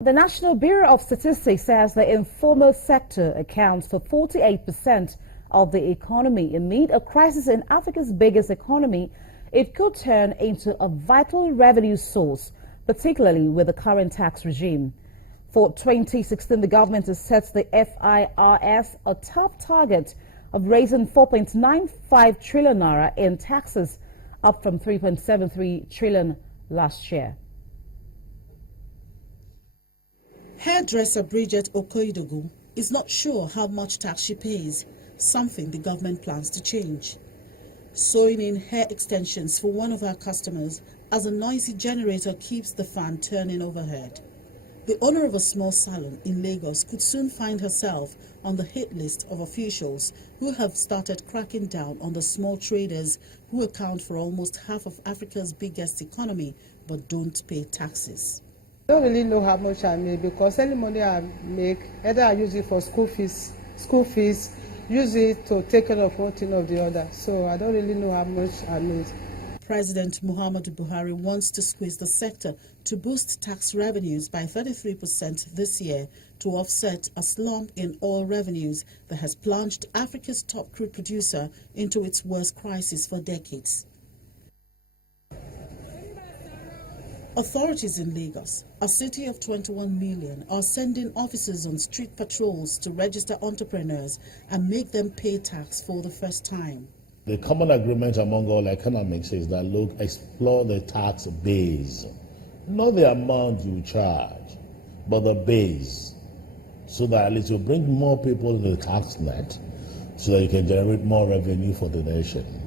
The National Bureau of Statistics says the informal sector accounts for 48% of the economy. Amid a crisis in Africa's biggest economy, it could turn into a vital revenue source, particularly with the current tax regime. For 2016, the government has set the FIRS a tough target of raising 4.95 trillion naira in taxes, up from 3.73 trillion last year. Hairdresser Bridget Okoidogu is not sure how much tax she pays, something the government plans to change. Sewing in hair extensions for one of her customers as a noisy generator keeps the fan turning overhead. The owner of a small salon in Lagos could soon find herself on the hit list of officials who have started cracking down on the small traders who account for almost half of Africa's biggest economy but don't pay taxes. I don't really know how much I make because any money I make, either I use it for school fees, use it to take care of one thing or the other. So I don't really know how much I make. President Muhammadu Buhari wants to squeeze the sector to boost tax revenues by 33% this year to offset a slump in oil revenues that has plunged Africa's top crude producer into its worst crisis for decades. Authorities in Lagos, a city of 21 million, are sending officers on street patrols to register entrepreneurs and make them pay tax for the first time. The common agreement among all economics is that, look, explore the tax base. Not the amount you charge, but the base. So that at least you bring more people in the tax net so that you can generate more revenue for the nation.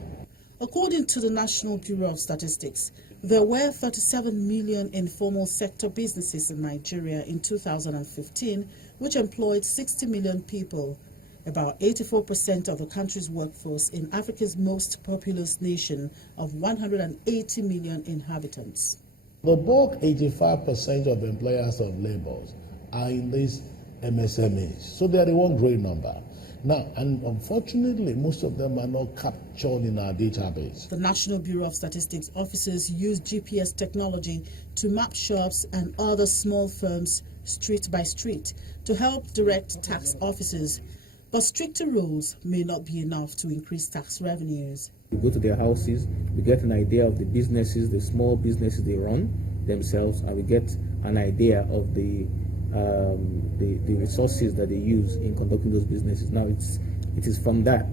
According to the National Bureau of Statistics, there were 37 million informal sector businesses in Nigeria in 2015, which employed 60 million people, about 84% of the country's workforce in Africa's most populous nation of 180 million inhabitants. The bulk, 85% of employers of labor are in these MSMEs, so they are the one growing number. Now, and unfortunately, most of them are not captured in our database. The National Bureau of Statistics officers use GPS technology to map shops and other small firms street by street to help direct tax officers. But stricter rules may not be enough to increase tax revenues. We go to their houses, we get an idea of the businesses, the small businesses they run themselves, and we get an idea of the resources that they use in conducting those businesses. Now, it is from there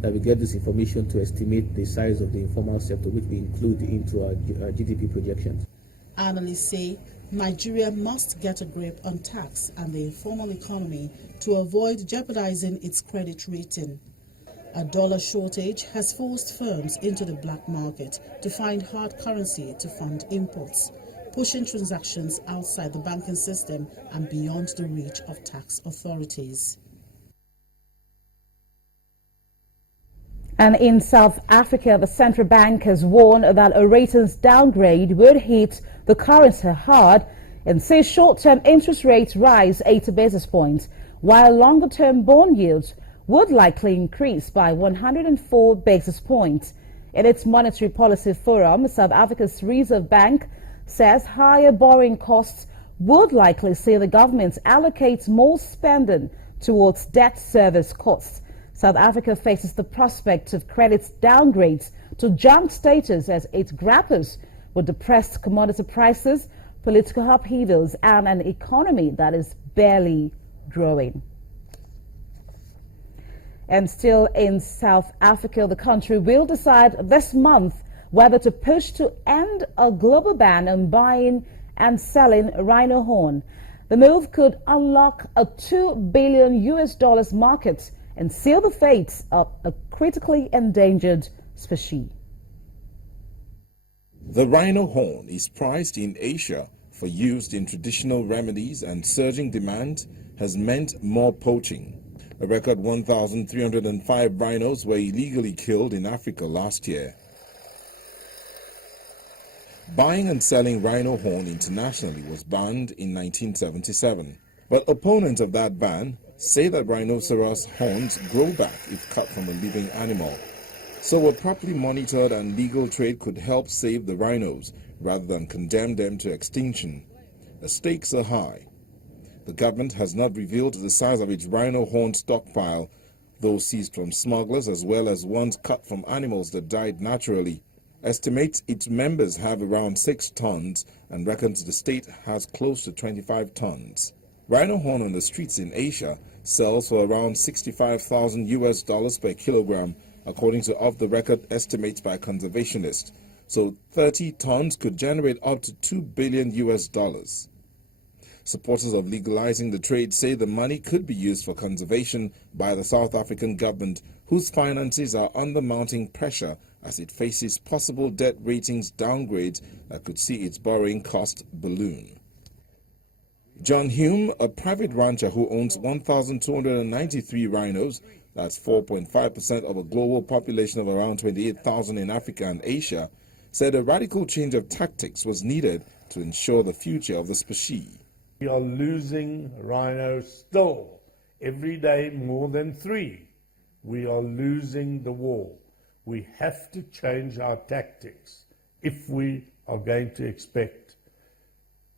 that we get this information to estimate the size of the informal sector, which we include into our GDP projections. Analysts say Nigeria must get a grip on tax and the informal economy to avoid jeopardizing its credit rating. A dollar shortage has forced firms into the black market to find hard currency to fund imports, pushing transactions outside the banking system and beyond the reach of tax authorities. And in South Africa, the central bank has warned that a ratings downgrade would hit the currency hard and says short-term interest rates rise 80 basis points, while longer-term bond yields would likely increase by 104 basis points. In its monetary policy forum, South Africa's Reserve Bank says higher borrowing costs would likely see the government allocate more spending towards debt service costs. South Africa faces the prospect of credit downgrades to junk status as it grapples with depressed commodity prices, political upheavals, and an economy that is barely growing. And still in South Africa, the country will decide this month whether to push to end a global ban on buying and selling rhino horn. The move could unlock a $2 billion market and seal the fates of a critically endangered species. The rhino horn is prized in Asia for use in traditional remedies, and surging demand has meant more poaching. A record 1,305 rhinos were illegally killed in Africa last year. Buying and selling rhino horn internationally was banned in 1977. But opponents of that ban say that rhinoceros horns grow back if cut from a living animal. So a properly monitored and legal trade could help save the rhinos rather than condemn them to extinction. The stakes are high. The government has not revealed the size of its rhino horn stockpile, those seized from smugglers as well as ones cut from animals that died naturally. Estimates its members have around 6 tons and reckons the state has close to 25 tons. Rhino horn on the streets in Asia sells for around $65,000 per kilogram, according to off-the-record estimates by conservationists. So 30 tons could generate up to $2 billion. Supporters of legalizing the trade say the money could be used for conservation by the South African government, whose finances are under mounting pressure as it faces possible debt ratings downgrades that could see its borrowing cost balloon. John Hume, a private rancher who owns 1,293 rhinos, that's 4.5% of a global population of around 28,000 in Africa and Asia, said a radical change of tactics was needed to ensure the future of the species. We are losing rhinos still, every day more than 3. We are losing the war. We have to change our tactics if we are going to expect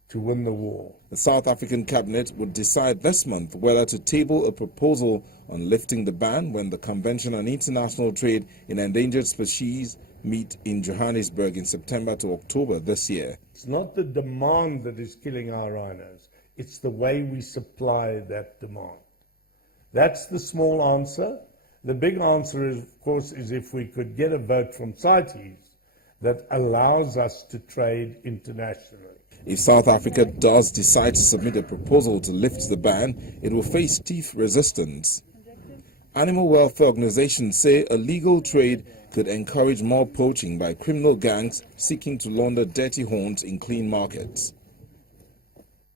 to win the war. The South African cabinet would decide this month whether to table a proposal on lifting the ban when the Convention on International Trade in Endangered Species meet in Johannesburg in September to October this year. It's not the demand that is killing our rhinos, it's the way we supply that demand. That's the small answer. The big answer, is, of course, is if we could get a vote from CITES that allows us to trade internationally. If South Africa does decide to submit a proposal to lift the ban, it will face stiff resistance. Animal welfare organizations say a legal trade could encourage more poaching by criminal gangs seeking to launder dirty horns in clean markets.